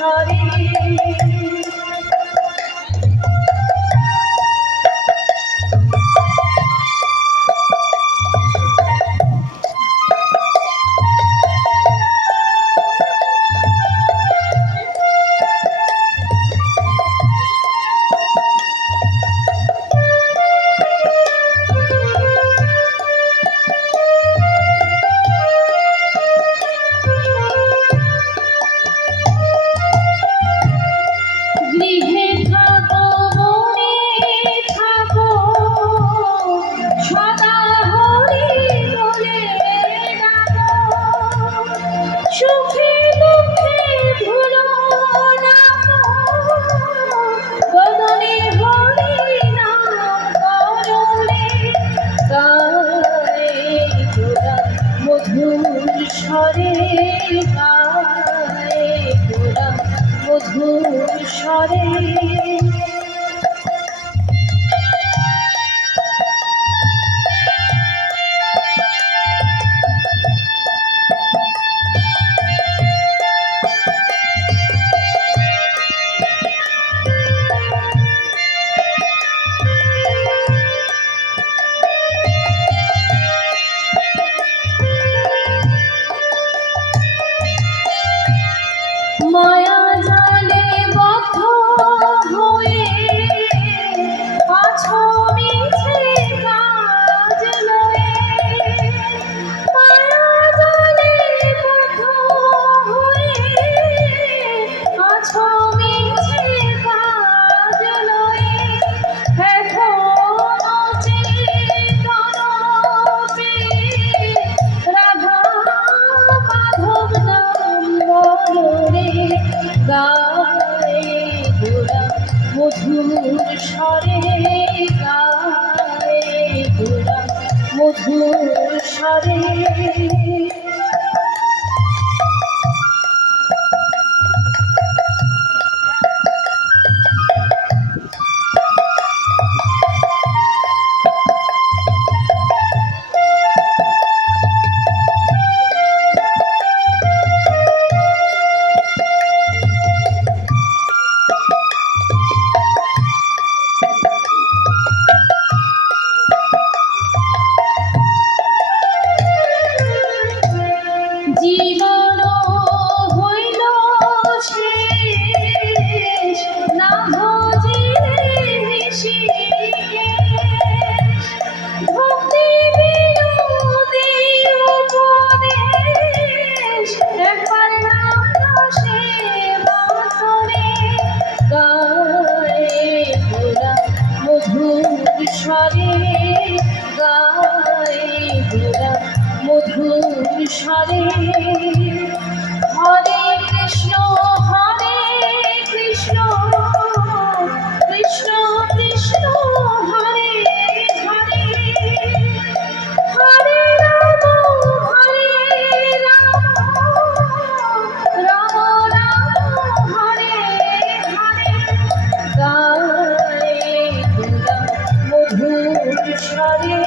স্বরে সুখে দুঃখে ভুলো না বদনে হরি নাম করলে গায়ে গোরা মধুর স্বরে গায়ে গোরা মধুর স্বরে মায়া জালে বদ্ধ হয়ে আছো মিছে কাজ লয়ে মায়া জালে বদ্ধ হয়ে আছো মিছে কাজ লয়ে এখনো চেতন রাধা মাধব নাম বলো রে গায়ে গোরা মধুর স্বরে গায়ে গোরা মধুর স্বরে জীবন হইল শেষ না ভজিলে ভক্তি বিনোদী উপদেশ একবার নাম রসে বাসরে গায়ে গোরা মধুর স্বরে গায়ে গোরা মধুর স্বরে হরে কৃষ্ণ কৃষ্ণ কৃষ্ণ হরে হরে হরে রাম রাম রাম হরে হরে গায়ে গোরা মধুর স্বরে